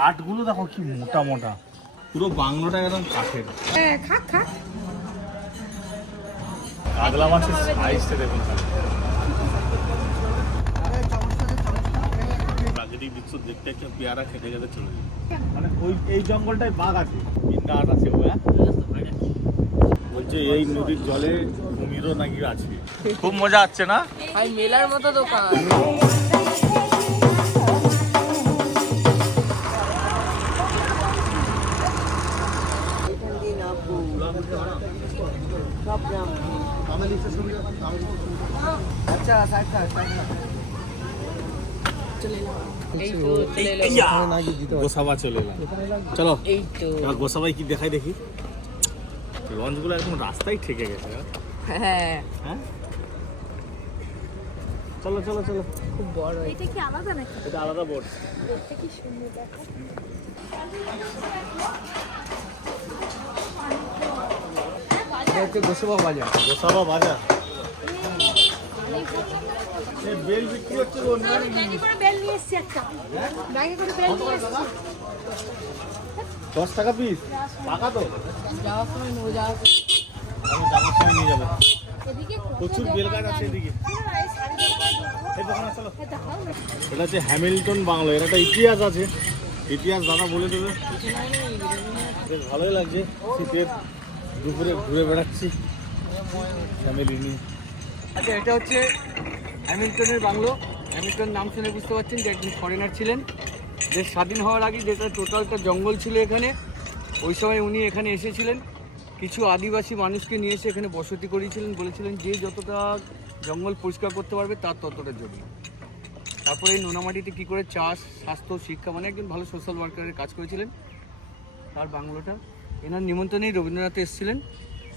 কাঠগুলো দেখো কি মোটা মোটা। পুরো বাংলোটা একদম কাঠের। হ্যাঁ খাক খাক। কাতলা মাছের সাইজটা দেখুন। প্রাকৃতিক দৃশ্য দেখতে একটা পেয়ারা খেতে খেতে চলে যায়। মানে ওই এই জঙ্গলটায় বাঘ আছে। আছে ও হ্যাঁ? বলছে এই নদীর জলে কুমিরও নাকি আছে। খুব মজা আছে না? মেলার মতো দোকান। এই তো চলে এলো গোসাবা চলে গোসাবাই কি দেখাই দেখি। লঞ্চগুলো একদম রাস্তায় ঠেকে গেছে হ্যাঁ? হ্যাঁ? হ্যাঁ চলো চলো চলো। খুব বড় এটা কি আলাদা নাকি? এটা আলাদা বোর্ড দেখতে কি সুন্দর দেখো। গোসবা বাজার গোসাবা বাজার বেল বিক্রি হচ্ছে নিয়ে বেল নিয়ে এসছি একটা ব্যাগে করে বেল নিয়ে এসছি দশ টাকা পিস টাকা তো যাওয়ার সময় আমি যাওয়ার সময় নিয়ে যাবে প্রচুর বেল গাছ আছে এদিকে এটা হচ্ছে হ্যামিল্টন বাংলো এর একটা ইতিহাস আছে ইতিহাস দাদা বলে দেবে বেশ ভালোই লাগছে শীতের দুপুরে ঘুরে বেড়াচ্ছি। ফ্যামিলি নিয়ে। আচ্ছা এটা হচ্ছে হ্যামিল্টনের বাংলো। হ্যামিল্টন নাম শুনে বুঝতে পারছেন যে একজন ফরেনার ছিলেন। দেশ স্বাধীন হওয়ার আগে যেটা টোটালটা জঙ্গল ছিল এখানে, ওই সময় উনি এখানে এসেছিলেন। কিছু আদিবাসী মানুষকে নিয়ে এসে এখানে বসতি করিয়েছিলেন। বলেছিলেন যে যতটা জঙ্গল পরিষ্কার করতে পারবে, তার ততটা জমি। তারপরে এই নোনামাটিতে কী করে চাষ, স্বাস্থ্য, শিক্ষা মানে একজন ভালো সোশ্যাল ওয়ার্কারের কাজ করেছিলেন। তার বাংলোটা। এনার নিমন্ত্রণেই রবীন্দ্রনাথ এসেছিলেন।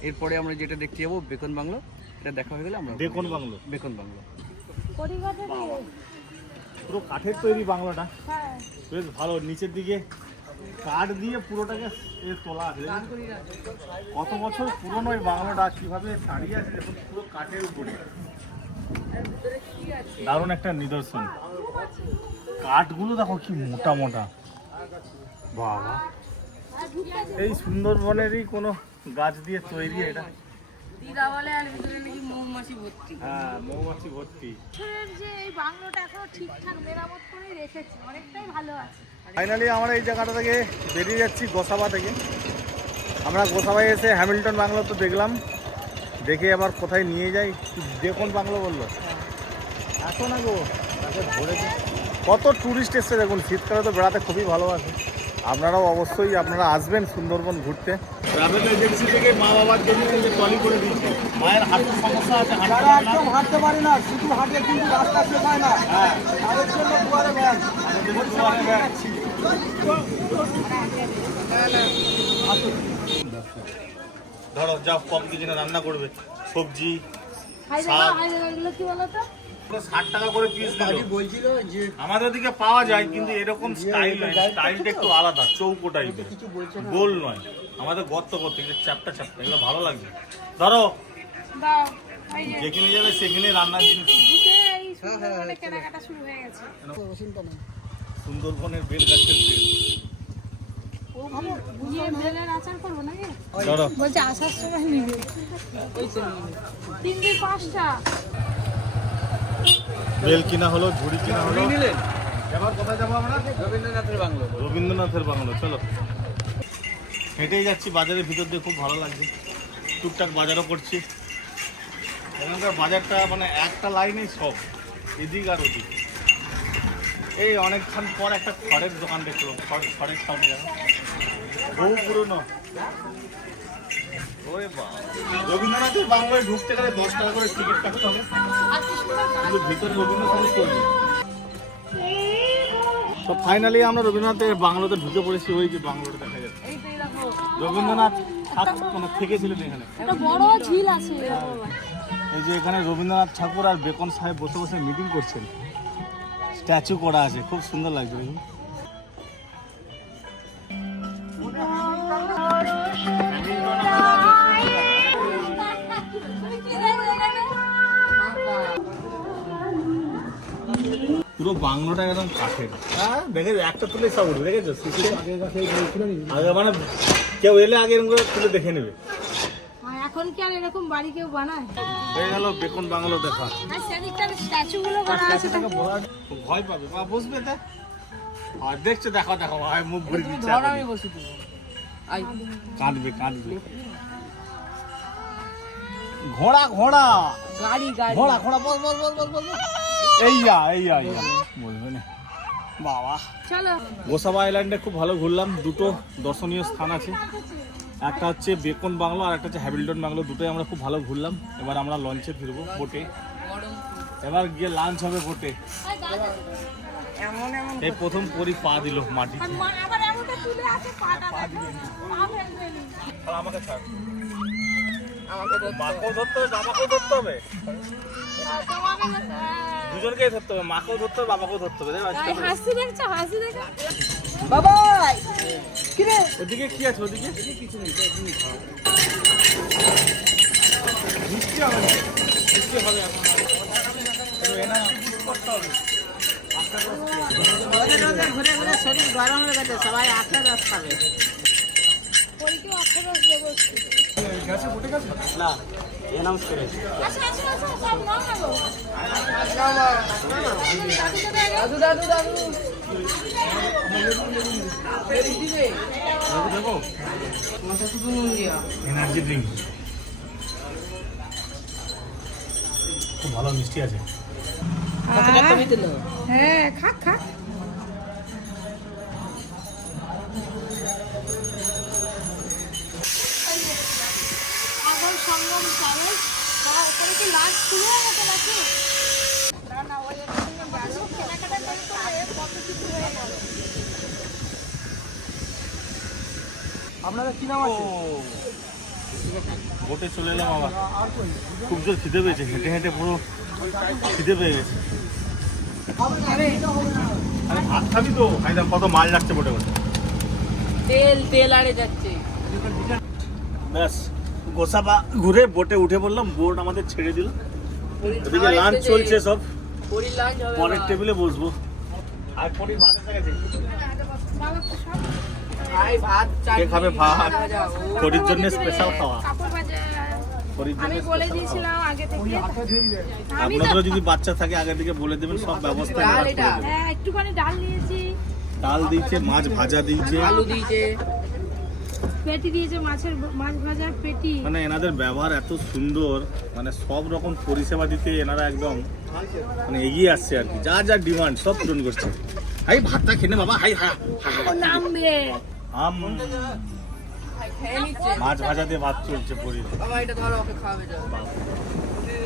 এরপরে আমরা যেটা দেখতে যাব বেকন বাংলো। এটা দেখা হয়ে গেলে আমরা বেকন বাংলো। Beacon bungalow. পুরো কাঠের তৈরি বাংলোটা। হ্যাঁ। বেশ ভালো নিচের দিকে কাঠ দিয়ে পুরোটাকে এ তোলা আছে। কত বছর পুরনো এই বাংলোটা কীভাবে দাঁড়িয়ে আছে দেখুন পুরো কাঠের উপরে। দারুণ একটা নিদর্শন। কাঠগুলো দেখো কি মোটা মোটা। বাবা এই সুন্দরবনেরই কোনো গাছ দিয়ে তৈরি এটা। দিদা বলে আর ভিতরে নাকি মৌমাছি ভর্তি। হ্যাঁ মৌমাছি ভর্তি। যে এই বাংলোটা এখনও ঠিকঠাক মেরামত করেই রেখেছে অনেকটাই ভালো আছে। ফাইনালি আমরা এই জায়গাটা থেকে বেরিয়ে যাচ্ছি গোসাবা থেকে। আমরা গোসাবায় এসে হ্যামিল্টন বাংলো তো দেখলাম। দেখে আবার কোথায় নিয়ে যাই দেখুন বাংলো বলল। আসো না গো তাকে ধরেছে কত ট্যুরিস্ট এসছে দেখুন শীতকালে তো বেড়াতে খুবই ভালোবাসে। আপনারাও অবশ্যই আপনারা আসবেন সুন্দরবন ঘুরতে। ট্রাভেল এজেন্সি থেকে মা বাবার জন্য যে ট্রলি করে দিচ্ছে। মায়ের হাঁটুর সমস্যা আছে যারা একদম হাঁটতে পারে না শুধু হাঁটে কিন্তু রাস্তা শেখায় না। হ্যাঁ। তাদের জন্য দুয়ারে ধরো যা কম কিছু না রান্না করবে সবজি হাই শাক। ষাট টাকা করে পিস দিল। বলছিল যে আমাদের দিকে পাওয়া যায় কিন্তু এরকম স্টাইল নয়। স্টাইলটা একটু আলাদা চৌকো টাইপের গোল নয়। আমাদের গর্ত করতে চ্যাপটা চ্যাপটা এগুলো ভালো লাগবে। ধরো যেখানে যাবে সেখানে রান্নার জিনিস। শুরু হয়ে গেছে। সুন্দরবনের বেল গাছের বেল আচার করব নাকি? বলছে আসার সময় নিবে। তিন দিন পাঁচটা। বেল কিনা হলো ঝুড়ি কিনা হলো। এবার কোথায় যাব আমরা? রবীন্দ্রনাথের বাংলো। রবীন্দ্রনাথের বাংলো চলো। হেঁটেই যাচ্ছি বাজারের ভিতর দিয়ে খুব ভালো লাগছে। টুকটাক বাজারও করছি। এখানকার বাজারটা মানে একটা লাইনেই সব এদিক আর ওদিক। এই অনেকক্ষণ পর একটা খড়ের দোকান দেখলাম খড় খড়ের সামনে। বহু পুরনো। রবীন্দ্রনাথের বাংলায় ঢুকতে গেলে দশ টাকা করে টিকিট কাটতে হবে। কিন্তু ভিতরে রবীন্দ্রনাথ চলবে। তো ফাইনালি আমরা রবীন্দ্রনাথের বাংলোতে ঢুকে পড়েছি ওই যে বাংলোটা দেখা যাচ্ছে। রবীন্দ্রনাথ ঠাকুর মানে থেকেছিলেন এখানে? একটা বড় ঝিল আছে। এই যে এখানে রবীন্দ্রনাথ ঠাকুর আর বেকন সাহেব বসে বসে মিটিং করছেন। স্ট্যাচু করা আছে খুব সুন্দর লাগছে দেখুন। বাংলোটা একদম কাঠের। হ্যাঁ দেখে একটা তুলে সব উঠবে দেখেছ? আগে মানে কেউ এলে আগে এরকম করে তুলে দেখে নেবে। এখন কি আর এরকম বাড়ি কেউ বানায়? হয়ে গেল বেকন বাংলো দেখা। আর সেদিকটার স্ট্যাচু গুলো করা আছে ভয় পাবে। বা বসবে দেখ আর দেখছ দেখো দেখো ভাই মুখ ঘুরে দিচ্ছে ধর আমি বসে দেবো আই। কাঁদবে কাঁদবে। ঘোড়া ঘোড়া। গাড়ি গাড়ি। ঘোড়া ঘোড়া বল বল বল বল বল। বল। এই যা এই যা এই যা বলবে না। বাবা। চলো। গোসাবা আইল্যান্ডে খুব ভালো ঘুরলাম। দুটো দর্শনীয় স্থান আছে। একটা হচ্ছে বেকন বাংলো আর একটা হচ্ছে হ্যাবিলটন বাংলো। দুটোই আমরা খুব ভালো ঘুরলাম। এবার আমরা লঞ্চে ফিরবো বোটে এবার গিয়ে লাঞ্চ হবে বোটে এমন এমন এই প্রথম পরি পা দিল মাটি। আমাকে ছাড়। মাকেও ধরতে হবে বাবাকেও ধরতে হবে? হ্যাঁ। দুজনকেই ধরতে হবে মাকেও ধরতে হবে বাবাকেও ধরতে হবে হাসি দেখছ হাসি দেখো। বাবাই! কি রে? ওদিকে কি আছে ওদিকে? কিছু নেই হবে না? মিষ্টি হবে এখন। একটু এনার্জি বুস্ট করতে হবে। পরীকেও নাও না গো। দাদু দাদু দাদু এনার্জি ড্রিঙ্ক খুব ভালো মিষ্টি আছে। হ্যাঁ খাক খাক। আপনারা কি নাম আছে? বোটে চলে এলাম আবার খুব জোর খিদে পেয়েছে হেঁটে হেঁটে পুরো খিদে পেয়ে গেছে। আরে ভাত খাবি তো? খাই দাম কত মাল যাচ্ছে বোটে বোটে। তেল তেল আরে যাচ্ছে। ব্যাস। গোসাবা ঘুরে বোটে উঠে বললাম বোট আমাদের ছেড়ে দিল। ওদিকে লাঞ্চ চলছে সব। পরির পরের টেবিলে বসবো। আর পরে ভাত গেছে খাবে? শরীর জন্য স্পেশাল খাওয়া। আপনাদেরও যদি বাচ্চা থাকে আগে থেকে বলে দেবেন সব ব্যবস্থা। হ্যাঁ একটুখানি ডাল নিয়েছি। ডাল দিয়েছে মাছ ভাজা দিয়েছে। আলু দিয়েছে। পেটি দিয়েছে মাছের মাছ ভাজার পেটি। মানে এনাদের ব্যবহার এত সুন্দর মানে সব রকম পরিষেবা দিতে এনারা একদম মানে এগিয়ে আসছে আর কি। যা যা ডিমান্ড সব পূরণ করছে। হাই ভাতটা খেনে বাবা হাই হা। নামবে আম খেয়ে মাছ ভাজা দিয়ে ভাত চলছে পরি। বাবা এটা ধরো ওকে খাওয়াবে যাও।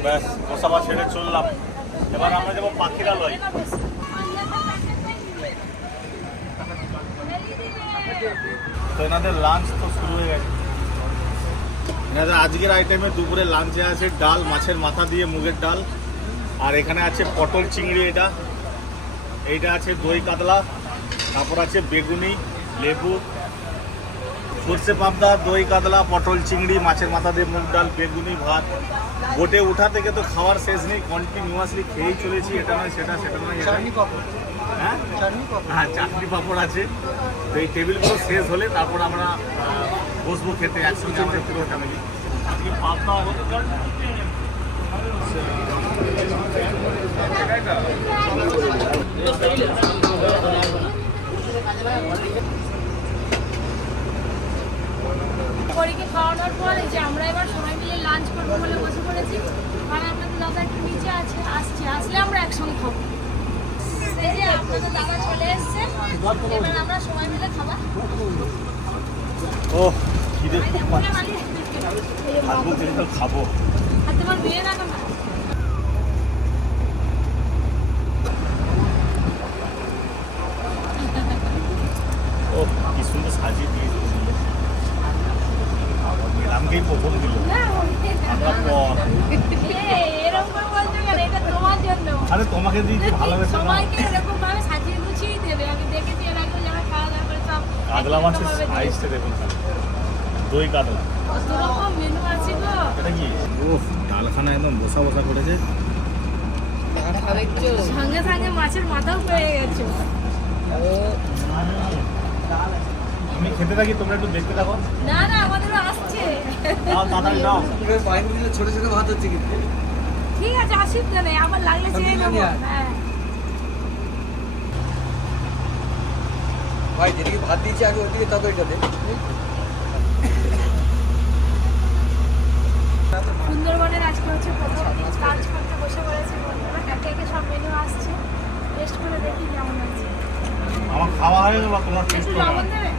ব্যাস বসাবা ছেড়ে চললাম। এবার আমরা যাব পাখিরালয়। তো এনাদের লাঞ্চ তো শুরু হয়ে গেছে। এনাদের আজকের আইটেমে দুপুরে লাঞ্চে আছে ডাল মাছের মাথা দিয়ে মুগের ডাল আর এখানে আছে পটল চিংড়ি এটা। এইটা আছে দই কাতলা তারপর আছে বেগুনি লেবু সর্ষে পাবদা দই কাতলা পটল চিংড়ি মাছের মাথা দিয়ে মুগ ডাল বেগুনি ভাত। বোটে উঠা থেকে তো খাওয়ার শেষ নেই কন্টিনিউয়াসলি খেয়েই চলেছি এটা নয় সেটা সেটা নয়। হ্যাঁ চাটনি পাঁপড় আছে। তো এই টেবিলগুলো শেষ হলে তারপর আমরা বসবো খেতে একসঙ্গে আমাদের পুরো ফ্যামিলি আজকে হচ্ছে পরীকে খাওয়ানোর পর এই যে আমরা এবার সবাই মিলে লাঞ্চ করব বলে বসে পড়েছি। আর আপনাদের দাদা একটু নিচে আছে, আসছে। আসলে আমরা একসঙ্গে খাব। এই যে আপনাদের দাদা চলে এসছে। এবার আমরা সবাই মিলে খাবার ও খিদে খুব পাচ্ছে। ভাত বলতে গেলে খাব। আর তোমার বিয়ে না কেন ও কি সুন্দর সাজিয়ে দিয়েছে ম্যাডামকেই প্রথম দিল না আমরা পর এ, এরকম করে বলছো কেন এটা তোমার জন্য আরে তোমাকে দিয়েছি ভালোবেসে না সবাইকে এরকম ভাবে সাজিয়ে গুছিয়ে দেবে। আমি দেখেছি এর আগে যারা খাওয়া দাওয়া করে সব কাতলা মাছের দিয়ে- সাইজটা দেখুন দই কাতলা। কত রকম মেনু আছে গো। এটা কি? ও ডালখানা একদম বসা বসা করেছে। সঙ্গে সঙ্গে মাছের মাথাও পেয়ে গেছে। আমি খেতে থাকি তোমরা একটু দেখতে থাকো। না না আমাদেরও আসছে। দাও তাড়াতাড়ি ছোট ছোট ভাত হচ্ছে কিন্তু। ঠিক আছে অসুবিধা নেই আমার লাগলে চেয়ে নেব হ্যাঁ। ভাই যেদিকে ভাত দিয়েছি আগে ওদিকে তরকারিটা দে। সুন্দরবনের আজকে হচ্ছে প্রথম দিন লাঞ্চ করতে বসে পড়েছে বন্ধুরা একে একে সব মেনু আসছে। টেস্ট করে দেখি কেমন আছে আমার খাওয়া হয়ে গেল তোমার টেস্ট একটু লবণ দেবে?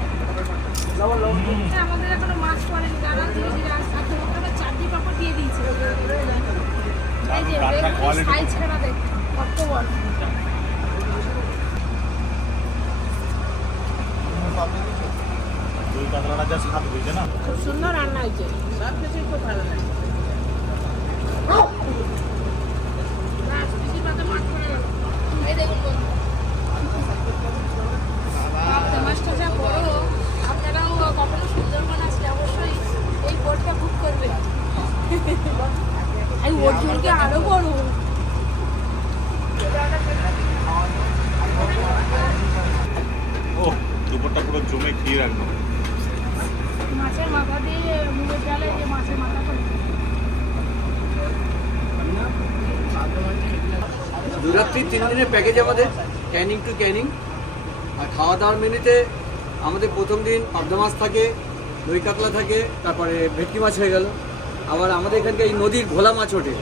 হ্যাঁ, আমাদের এখনও মাছ পড়েনি দাঁড়া ধীরে ধীরে আসছে আর তোমাকে চাটনি পাপড় দিয়ে দিয়েছে। খুব সুন্দর রান্না হয়েছে। সব কিছুই খুব ভালো লাগে না পিসির পাতে মাছ পড়ে গেল এই দেখুন বন্ধু বাপরে, মাছটা যা বড় আপনারাও কখনো সুন্দরবন আসলে অবশ্যই এই বোটটা বুক করবেন এই অর্জুনকে আরও বড় ও দুপুরটা পুরো জমে খেয়ে রাখব মাছের মাথা দিয়ে মুগের ডালে যে মাছের মাথা করে দুরাত্রি তিন দিনের প্যাকেজ আমাদের ক্যানিং টু ক্যানিং আর খাওয়া দাওয়ার মেনুতে আমাদের প্রথম দিন পাবদা মাছ থাকে দই কাতলা থাকে তারপরে ভেটকি মাছ হয়ে গেল। আবার আমাদের এখানকার এই নদীর ভোলা মাছ ওঠে।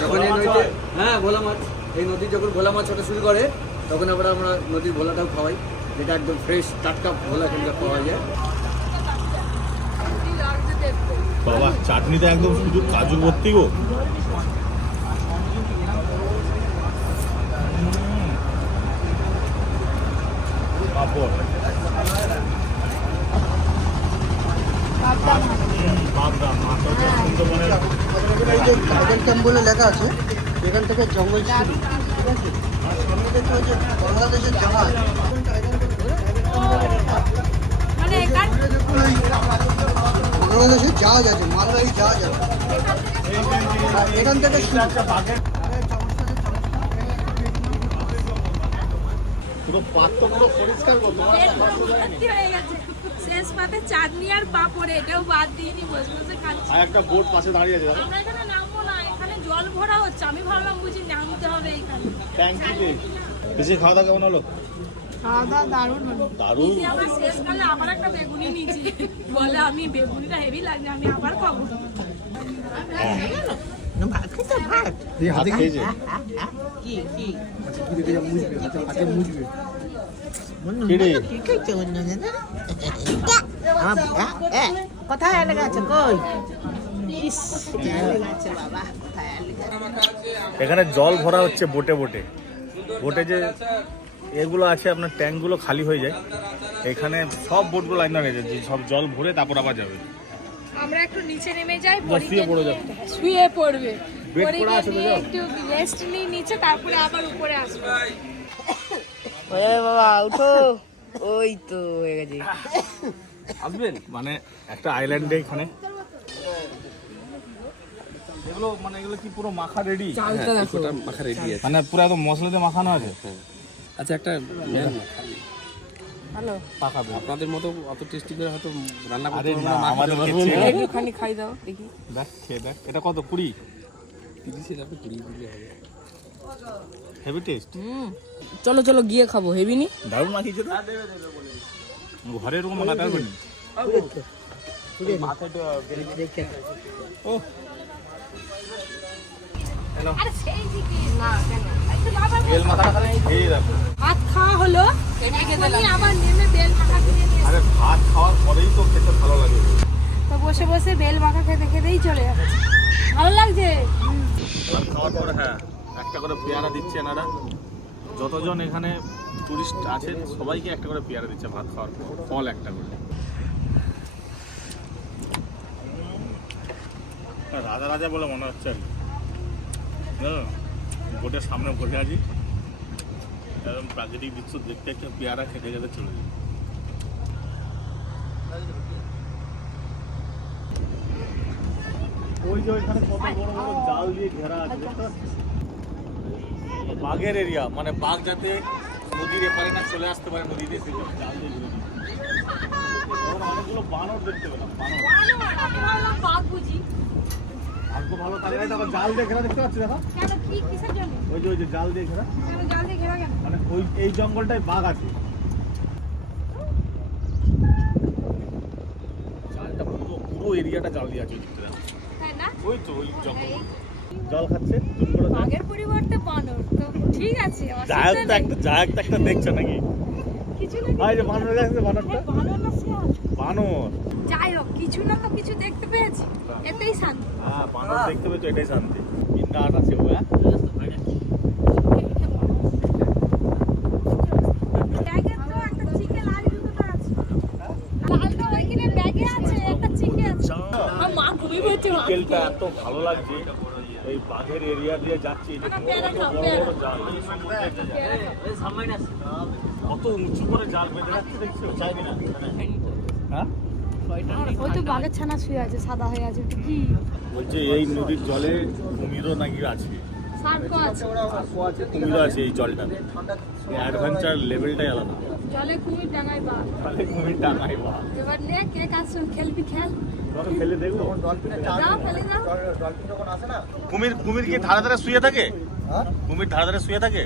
যখন এই নদীতে হ্যাঁ? ভোলা মাছ। এই নদীর যখন ভোলা মাছ ওঠা শুরু করে তখন আবার আমরা নদীর ভোলাটাও খাওয়াই যেটা একদম ফ্রেশ টাটকা ভোলা এখানকার পাওয়া যায়। বাবা চাটনিটা একদম শুধু কাজু ভর্তি গো পাপড় পাবদা মাছ হচ্ছে সুন্দরবনের এই যে টাইগার ক্যাম্প বলে লেখা আছে এখান থেকে জঙ্গল শুরু। ঠিক আছে? আর সামনে দেখতে হচ্ছে বাংলাদেশের জাহাজ। মানে বাংলাদেশের জাহাজ আছে মালবাহী জাহাজ আছে। এখান থেকে পুরো পাত্র পুরো পরিষ্কার শেষ পাতে চাটনি আর পাপড় এটাও বাদ দিইনি বসে বসে খাচ্ছি। আর একটা বোর্ড পাশে দাঁড়িয়ে আছে আমরা এখানে নামবো না এখানে জল ভরা হচ্ছে আমি ভাবলাম বুঝি নামতে হবে এখানে। ট্যাঙ্কিতে বেশি খাওয়া দাওয়া কেমন হলো? খাওয়া দাওয়া দারুণ হলো। দারুণ। দিদি শেষকালে আবার একটা বেগুনি নিয়েছি। বলে আমি বেগুনিটা হেভি লাগছে আমি আবার খাব। দিয়ে হাতে খেয়েছে? কি কি? কিরে কোথায় গেছে কই? বাবা? এখানে জল ভরা হচ্ছে বোটে বোটে। বোটে যে এগুলো আছে আপনার ট্যাঙ্কগুলো খালি হয়ে যায়। এখানে সব বোটগুলো লাইন দাঁড়িয়ে আছে সব জল ভরে তারপর আবার যাবে। আমরা একটু নিচে নেমে যাই শুয়ে পড়ে যাবে। শুয়ে পড়বে। বেড পরে করা গিয়ে আছে তো একটু রেস্ট নিয়ে নিচে তারপরে আবার উপরে আসবে। ওরে বাবা উঠো। ওই তো হয়ে গেছে। আসবেন? মানে একটা আইল্যান্ডে এখানে। এগুলো মানে এগুলো কি পুরো মাখা রেডি চালটা দেখো। মাখা রেডি আছে। মানে পুরো একদম মশলাতে মাখানো আছে? আচ্ছা একটা না। পাকাবে। আপনাদের মতো অত টেস্টি করে হয়তো রান্না করতে না আমাদের পারব ক্ষেত্রে একটুখানি খাই দাও দেখি। দেখ খেয়ে দেখ। এটা কত কুড়ি? তিরিশের আপনি কুড়ি দিলে হবে। Heavy taste hmm. চলো চলো গিয়ে খাব। হেভি নি? দারুণ মাখিয়েছে তো? ঘরে এরকম মাখাতে পারবেন ও আরে সেই দিকে না কেন একটু লাফাবে। বেল মাথা খালি খেয়ে দেখো ভাত খাওয়া হলো এখনই আবার নেমে বেল মাখা কিনে নিয়ে আরে ভাত খাওয়ার পরেই তো খেতে ভালো লাগে। তো বসে বসে বেল মাখা খেতে খেতেই চলে যাচ্ছে। ভালো লাগছে? ভাত খাওয়ার পরে হ্যাঁ একটা করে পেয়ারা দিচ্ছে এনারা। যতজন এখানে টুরিস্ট আছেন সবাইকে একটা করে পেয়ারা দিচ্ছে ভাত খাওয়ার পর। ফল একটা করে। রাজা রাজা বলে মনে হচ্ছে আর কি। বোটের সামনে বসে আছি। একদম প্রাকৃতিক দৃশ্য দেখতে একটা পেয়ারা খেতে খেতে চলে যাই ওই যে ওইখানে কত বড় বড় জাল দিয়ে ঘেরা আছে বাঘের এরিয়া মানে বাঘ যাতে নদীর এপারে না চলে আসতে পারে, নদীতে জাল দিয়ে ঘিরে অনেকগুলো বানর দেখতে পেলাম, বানর। বুঝি। ভাগ্য ভালো দেখো জাল দিয়ে ঘেরা দেখতে পাচ্ছি দেখো? কেন? কি কিসের জন্য? ওই যে ওই যে জাল দিয়ে ঘেরা। কেন জাল দিয়ে ঘেরা কেন? মানে ওই এই জঙ্গলটায় বাঘ আছে। জালটা পুরো পুরো এরিয়াটা জাল দিয়ে আছে ওই দেখো। তাই না? ওই তো ওই জঙ্গল। জল খাচ্ছে জুম করে জল। বাঘের পরিবর্তে বানর তো ঠিক আছে জায়গ অসুবিধা তো একটা জায়গ তো একটা দেখছ নাকি? কিছু না যে বানর বানরটা? বানর না শিয়াল? বানর। যাই কিছু না কিছু দেখতে পেয়েছি। এতেই শান্তি। হ্যাঁ বানর দেখতে পেয়েছ এটাই শান্তি। আছে ও হ্যাঁ? ব্যাগের তো একটা চিকে আছে। লালটা ওইখানে ব্যাগে আছে একটা চিকে আছে আমার মা ঘুমিয়ে পড়ছে মা। বিকেলটা এত ভালো লাগছে। এই বাঘের এরিয়া দিয়ে যাচ্ছি কত উঁচু করে জাল বেঁধে রাখছে দেখছ? চাইবি না হ্যাঁ ওই তো বাঘের ছানা শুয়ে আছে সাদা হয়ে আছে কি? বলছে এই নদীর জলে কুমিরও নাকি আছে। সার্কও আছে। আছে কুমিরও আছে এই জলটাতে এই অ্যাডভেঞ্চার লেভেলটাই আলাদা। জলে কুমির ডাঙায় বাঘ তাহলে কুমির ডাঙাই বা। এবার নে কে কাজ শুন খেলবি খেল। তখন ফেলে দেখব যাও ফেলে যাও। ডলফিন যখন আসে না কুমির কুমির কি ধারে ধারে শুয়ে থাকে? হ্যাঁ? কুমির ধারে ধারে শুয়ে থাকে?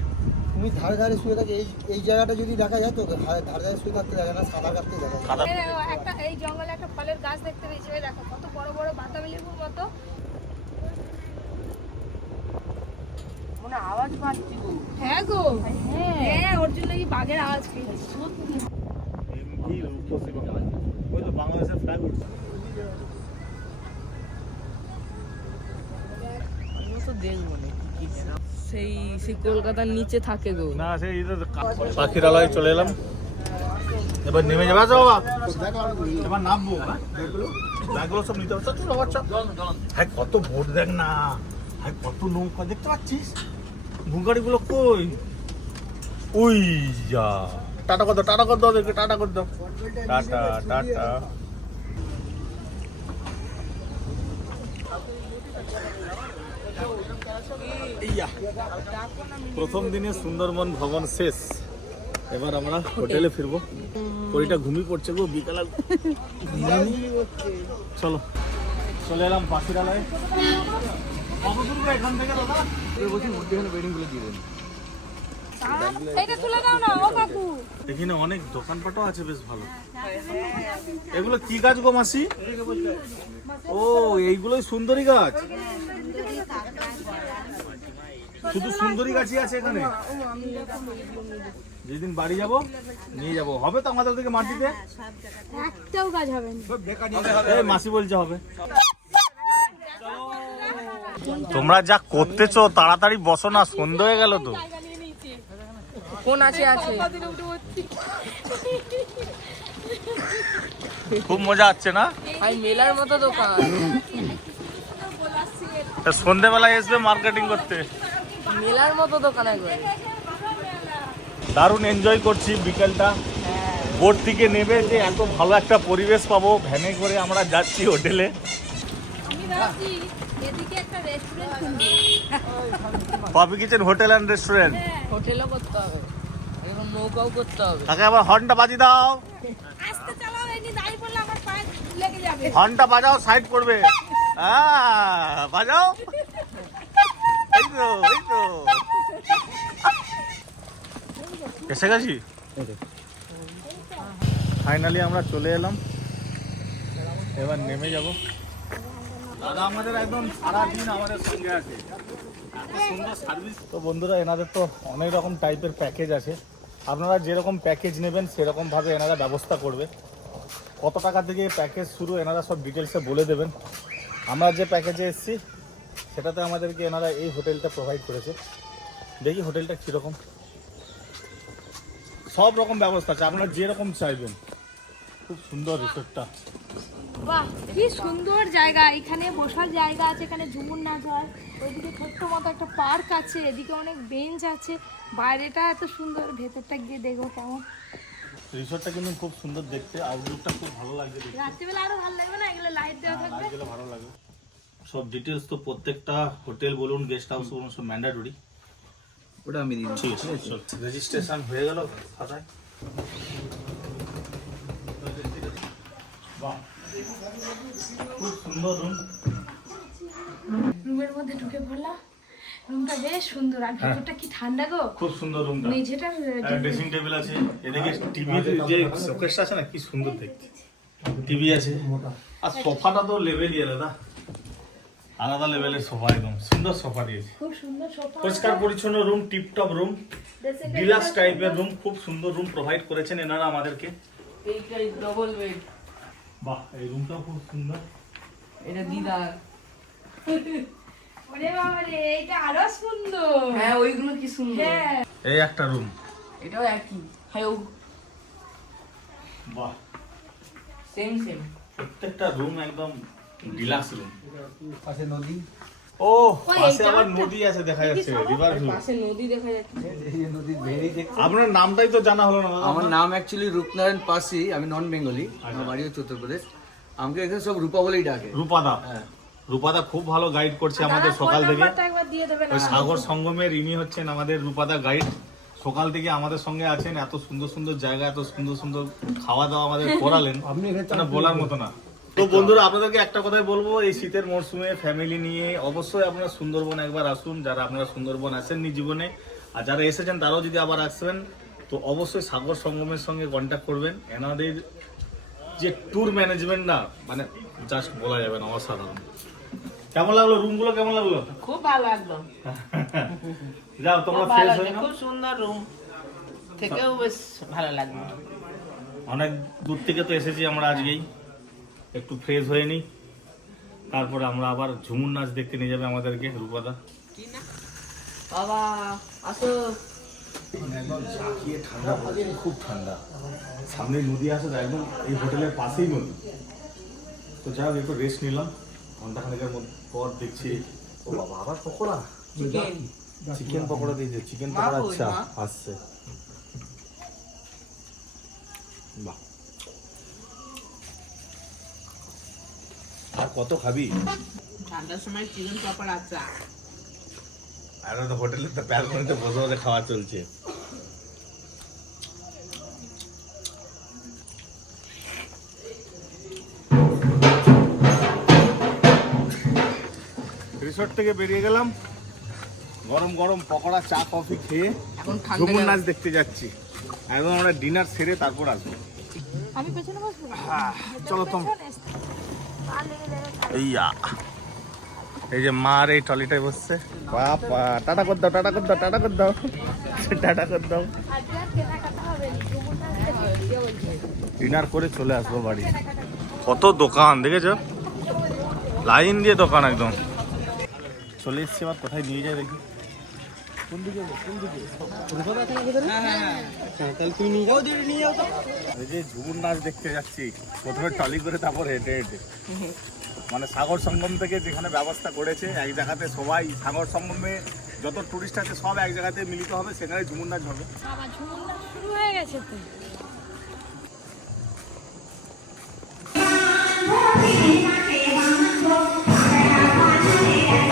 তুমি ধারে ধারে শুয়ে থাকে। এই এই জায়গাটা যদি দেখা যায় তো ধারে ধারে ধারে শুয়ে থাকতে দেখা না সাদা কাটতে দেখা যায় সাদা এ, একটা এই জঙ্গলে একটা ফলের গাছ দেখতে পেয়েছি ওই দেখো কত বড় বড় বাতাবি লেবুর মতো হ্যাঁ গো। হ্যাঁ। ওর জন্য কি বাঘের আওয়াজ পেয়েছি। সত্যি। ওই তো বাংলাদেশের ফ্ল্যাগ উঠছে। সেই সেই কলকাতার নিচে থাকে গো। না সেই পাখিরালয়ে চলে এলাম। এবার নেমে যাবে তো বাবা। এবার নামবো। হ্যাঁ? ব্যাগগুলো সব নিতে চল। হ্যাঁ কত ভোট দেখ না। হ্যাঁ কত নৌকা দেখতে পাচ্ছিস? ভুগাড়িগুলো কই? ওই যা। টাটা কর দাও টাটা কর দাও দেখে টাটা কর দাও। Tata tata. প্রথম দিনে সুন্দরবন ভবন শেষ। এবার আমরা হোটেলে ফিরবো। শরীরটা ঘুমিয়ে পড়ছে গো বিকালে। চলো। চলে এলাম পাখিরালয়ে এখান থেকে দাদা? বলছি মধ্যেখানে বেডিংগুলো দিয়ে দেন। এটা তুলে দাও না ও কাকু। এখানে অনেক দোকানপাটও আছে বেশ ভালো। এগুলো কি গাছ গো মাসি? ও এইগুলোই সুন্দরী গাছ। শুধু সুন্দরী গাছই আছে এখানে? যেদিন বাড়ি যাব নিয়ে যাব। হবে তো আমাদের থেকে মাটিতে? একটাও কাজ হবে না। মাসি বলছে হবে। তোমরা যা করতেছো তাড়াতাড়ি বসো না সন্ধ্যে হয়ে গেল তো। কোন আছে আছে। খুব মজা হচ্ছে না? ভাই মেলার মতো দোকান। তা সন্ধ্যেবেলায় আসবে মার্কেটিং করতে। মেলার মতো দোকান একবারে। দারুণ এনজয় করছি বিকেলটা। বোট থেকে নেবে যে এত ভালো একটা পরিবেশ পাবো। ভ্যানে করে আমরা যাচ্ছি হোটেলে। এদিকে একটা রেস্টুরেন্ট খুলবো। Poppy Kitchen hotel and restaurant হোটেলও করতে হবে। এখন নৌকাও করতে হবে। তাকে আবার হর্নটা বাজি দাও। আস্তে চালাও পড়লে আমার পায়ে লেগে যাবে। হর্নটা বাজাও সাইড করবে। হ্যাঁ বাজাও। এই তো এই তো। এসে গেছি? ফাইনালি আমরা চলে এলাম। এবার নেমে যাব। দাদা আমাদের একদম সারাদিন আমাদের সঙ্গে আছে। তো বন্ধুরা, এনাদের তো অনেক রকম টাইপের প্যাকেজ আছে। আপনারা যেরকম প্যাকেজ নেবেন, সেরকমভাবে এনারা ব্যবস্থা করবে। কত টাকা থেকে প্যাকেজ শুরু, এনারা সব ডিটেলসে বলে দেবেন। আমরা যে প্যাকেজে এসেছি, সেটাতে আমাদেরকে এনারা এই হোটেলটা প্রোভাইড করেছে। দেখি হোটেলটা কীরকম। সব রকম ব্যবস্থা আছে। আপনারা যেরকম চাইবেন। খুব সুন্দর রিসোর্টটা বাহ কি সুন্দর জায়গা। এখানে বসার জায়গা আছে এখানে ঝুমুর নাচ হয় ওইদিকে ছোট্ট মতো একটা পার্ক আছে এদিকে অনেক বেঞ্চ আছে। বাইরেটা এত সুন্দর ভেতরটা গিয়ে দেখব কেমন। রিসোর্টটা কিন্তু খুব সুন্দর দেখতে আউটলুকটা খুব ভালো লাগছে রাত্রিবেলা আরও ভালো লাগবে না? এগুলো লাইট দেওয়া থাকবে? গেলে ভালো লাগে সব ডিটেলস তো প্রত্যেকটা হোটেল বলুন গেস্ট হাউস বলুন সব ম্যান্ডাটরি ওটা আমি আছে রেজিস্ট্রেশন হয়ে গেল খাতায়। বাহ। খুব সুন্দর রুম রুমের মধ্যে ঢুকে পড়লাম। রুমটা বেশ সুন্দর। আর ভেতরটা কি ঠান্ডা গো? খুব সুন্দর রুমটা মেঝেটা ড্রেসিং টেবিল আছে। এদিকে টিভির যে শোকেসটা আছে না কি সুন্দর দেখতে। টিভি আছে। আর সোফাটা তো লেভেলই আলাদা। আলাদা লেভেলের সোফা একদম। সুন্দর সোফা দিয়েছে। খুব সুন্দর সোফা পরিষ্কার পরিচ্ছন্ন রুম টিপটপ রুম ডিলাক্স টাইপের রুম খুব সুন্দর রুম প্রোভাইড করেছেন এনারা আমাদেরকে। এইটাই ডবল বেড বাহ এই রুমটাও খুব সুন্দর। এটা দিদার। ওরে বাবা রে এটা আরও সুন্দর। হ্যাঁ ওইগুলো কি সুন্দর। হ্যাঁ। এই একটা রুম এটাও একই। হ্যাঁ ও। বাহ। সেম সেম প্রত্যেকটা রুম একদম ডিলাক্স রুম পাশে নদী। ও পাশে আবার নদী আছে দেখা যাচ্ছে রিভার ভিউ পাশে নদী দেখা যাচ্ছে। নদীর ভেড়ি দেখতে। আপনার নামটাই তো জানা হলো না আমার নাম অ্যাকচুয়ালি রূপনারায়ণ পাসি আমি নন বেঙ্গলি আমার বাড়ি হচ্ছে উত্তরপ্রদেশ আমাকে এখানে সব রূপা বলেই ডাকে। রূপাদা? হ্যাঁ। রূপাদা খুব ভালো গাইড করছে আমাদের সকাল থেকে। নাম্বারটা একবার দিয়ে দেবেন ওই সাগর সঙ্গমের ইনি হচ্ছেন আমাদের রূপাদা গাইড সকাল থেকে আমাদের সঙ্গে আছেন এত সুন্দর সুন্দর জায়গা এত সুন্দর সুন্দর খাওয়া দাওয়া আমাদের করালেন। মানে বলার মতো না। তো বন্ধুরা আপনাদেরকে একটা কথাই বলব এই শীতের মরশুমে ফ্যামিলি নিয়ে অবশ্যই আপনারা সুন্দরবন একবার আসুন যারা আপনারা সুন্দরবন আসেননি জীবনে আর যারা এসেছেন তারাও যদি আবার আসবেন তো অবশ্যই সাগর সঙ্গমের সঙ্গে কন্ট্যাক্ট করবেন। এনাদের যে ট্যুর ম্যানেজমেন্ট না মানে জাস্ট বলা যাবে না অসাধারণ। কেমন লাগল? রুমগুলো কেমন লাগল? খুব ভালো একদম যাও তোমরা ফ্রেশ হয়ে খুব সুন্দর রুম থেকেও বেশ ভালো লাগল। অনেক দূর থেকে তো এসেছি আমরা আজকেই। একটু ফ্রেশ হয়ে নিই। তারপরে আমরা আবার ঝুমুর নাচ দেখতে নিয়ে যাবে আমাদেরকে রূপাদা বাবা আসো। একদম ঝাঁকিয়ে ঠান্ডা পড়ছে খুব ঠান্ডা। সামনে নদী একদম এই হোটেলের পাশেই নদী। তো যাই হোক একটু রেস্ট নিলাম। ঘন্টাখানেকের পর দেখছি। ও বাবা আবার পকোড়া? চিকেন চিকেন পকোড়া দিয়েছে চিকেন পকোড়া আচ্ছা আসছে। বাহ। কত খাবি? ঠান্ডার সময় চিকেন পাপড় আচা আর তো হোটেলে তো ব্যালকনিতে বসে বসে খাওয়া চলছে। রিসোর্ট থেকে বেরিয়ে গেলাম। গরম গরম পকোড়া চা কফি খেয়ে এখন ঠান্ডা ঝুমুর নাচ দেখতে যাচ্ছি। একদম আমরা ডিনার সেরে তারপর আসব। আমি পেছনে বসবো? চলো তোম এইয়া। এই যে মার এই টলিটায় বসছে। বাবা টাটা কর দাও টাটা কর দাও টাটা কর দাও। টাটা কর দাও। ডিনার করে চলে আসব বাড়ি। কত দোকান দেখেছ? লাইন দিয়ে দোকান একদম। চলে এসছি আবার কোথায় নিয়ে যায় দেখি। তাহলে তুমি নিয়ে যাও। দিয়ে নিয়ে যাও তো। এই যে ঝুমুর নাচ দেখতে যাচ্ছি প্রথমে টলি করে তারপর হেঁটে হেঁটে। মানে সাগর সঙ্গম থেকে যেখানে ব্যবস্থা করেছে এক জায়গাতে সবাই সাগর সঙ্গমে যত টুরিস্ট আছে সব এক জায়গাতে মিলিত হবে সেখানে ঝুমুর নাচ হবে। বাবা ঝুমুর নাচ শুরু হয়ে গেছে তো। আজকে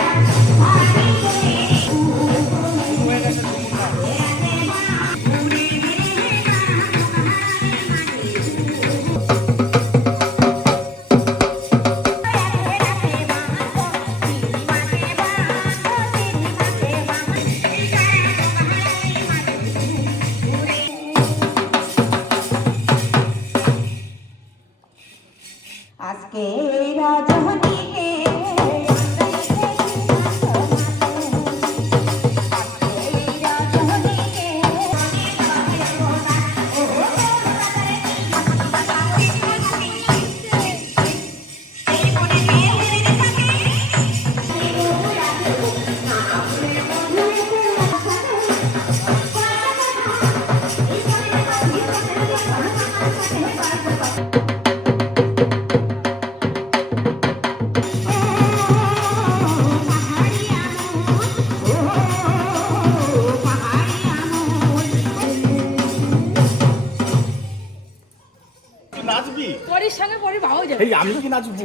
কি নাচবো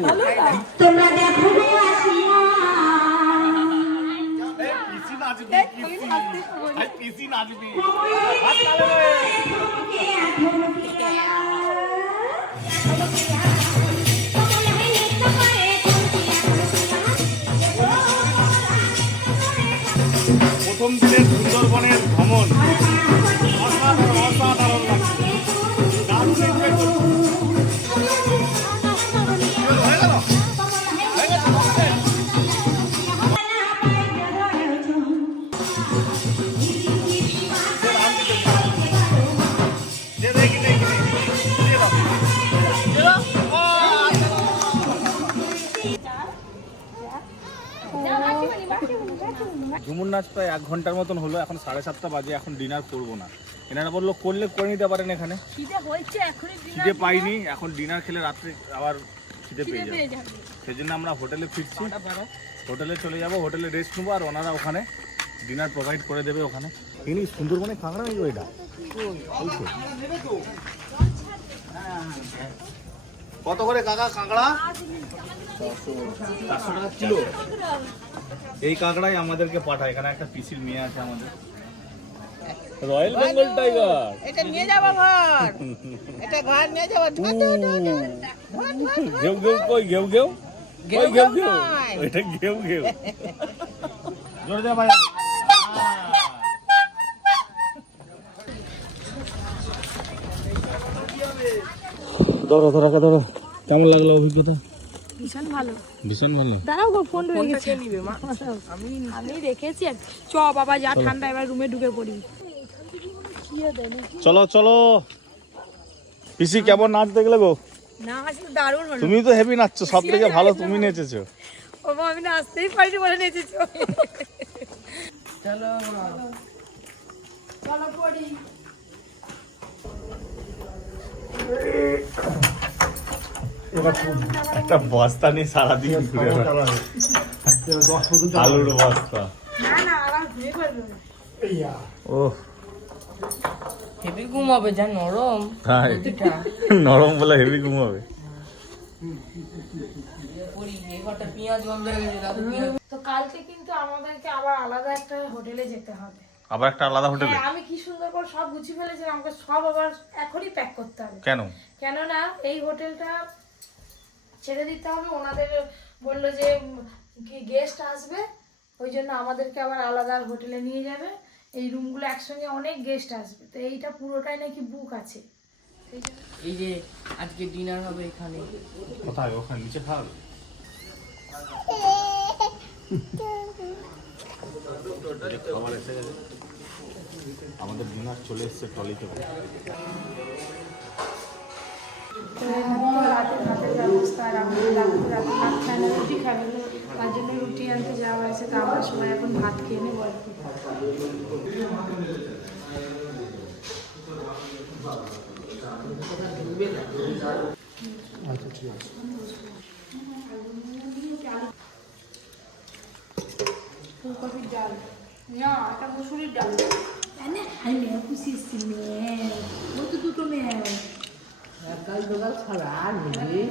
তোমরা দেখো পিসি নাচবি প্রথম দিনের সুন্দরবনের ভ্রমণ। ঝুমুর নাচ প্রায় এক ঘণ্টার মতন হলো এখন সাড়ে সাতটা বাজে এখন ডিনার করব না। এনারা বলল করলে করে নিতে পারেন এখানে। খিদে পাইনি এখন ডিনার খেলে রাত্রে আবার খিদে পেয়ে যাবে। সেই জন্য আমরা হোটেলে ফিরছি। হোটেলে চলে যাব হোটেলে রেস্ট নেব আর ওনারা ওখানে ডিনার প্রোভাইড করে দেবে ওখানে। এমনি সুন্দরবনে কাঁকড়া নাকি ওইটা? এই তো। কত করে কাকা? কাঁকড়া? চারশো টাকা কিলো। এই কাঁকড়াই আমাদেরকে পাঠায়। এখানে একটা পিসির মেয়ে আছে আমাদের। রয়্যাল বেঙ্গল টাইগার এটা নিয়ে যাব ঘর। এটা ঘর নিয়ে যাব। ধর, ধর, ধর, ধর। ঘেউ ঘেউ কই ঘেউ ঘেউ? ঘেউ কই ঘেউ ঘেউ ঘেউ নয়। ওইটা ঘেউ ঘেউ। জোরে যা ভাই ধরো ধরো ধরো কেমন লাগল অভিজ্ঞতা? ভীষণ ভালো। ভীষণ ভালো। দাঁড়াও গো ফোন আমি আমি রেখেছি আর চ বাবা যা ঠান্ডা এবার রুমে ঢুকে পড়ি। চলো চলো। পিসি কেমন নাচ দেখলে গো? না আসলে দারুণ হলো। তুমি তো হেভি নাচছো সব থেকে ভালো তুমি নেচেছো। ও মা, আমি নাচতেই পারিনি বলে নেচেছো। চলো চলো পড়ি। একটা বস্তা নিয়ে সারাদিন ঘুরে আলুর বস্তা। ও হেভি ঘুমাবে যা নরম। নরম বলে হেভি ঘুমাবে তো কালকে কিন্তু আমাদেরকে আবার আলাদা একটা হোটেলে যেতে হবে। আবার একটা আলাদা হোটেলে হ্যাঁ, আমি কি সুন্দর করে সব গুছিয়ে ফেলেছি আমাকে সব আবার এখনই প্যাক করতে হবে। কেন? কেননা এই হোটেলটা ছেড়ে দিতে হবে ওনাদের বলল যে কি গেস্ট আসবে ওই জন্য আমাদেরকে আবার আলাদা হোটেলে নিয়ে যাবে। এই রুমগুলো একসঙ্গে অনেক গেস্ট আসবে তো এইটা পুরোটাই নাকি বুক আছে। এই যে আজকে ডিনার হবে এখানে। কোথায়? ওখানে নিচে খাওয়াবে আমাদের ডিনার চলে এসছে ট্রলিতে করে। তো রাতে ভাতের ব্যবস্থা রুটি রুটি আনতে যাওয়া তো আমরা সবাই এখন ভাত খেয়ে নেব আর কি। ফুলকপির ডাল। না এটা মুসুরির ডাল। হাই মেয়ে খুশি এসছি মেয়ে। ও তো দুটো মেয়ে। নেবে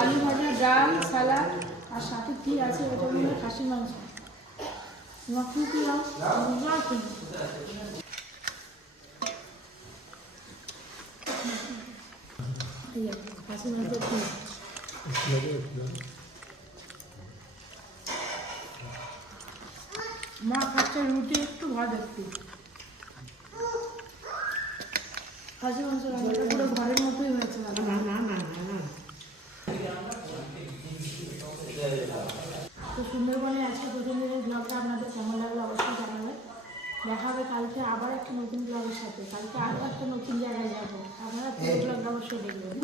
আলু ভাজা ডাল সালাদ আর সাথে কি আছে? ওটা মনে হয় খাসির মাংস। তোমার কি কি আছে আছে, মাংস কি মা খাচ্ছে রুটি একটু ভাত একটু। খাসির মাংস রান্নাটা পুরো ঘরের মতোই হয়েছে না না না না না তো সুন্দরবনে আজকে প্রথম দিনের ব্লগটা আপনাদের কেমন লাগল অবশ্যই জানাবেন। দেখা হবে কালকে আবার একটা নতুন ব্লগের সাথে। কালকে আরও একটা নতুন জায়গায় যাব। আপনারা পুরো ব্লগটা অবশ্যই দেখবেন।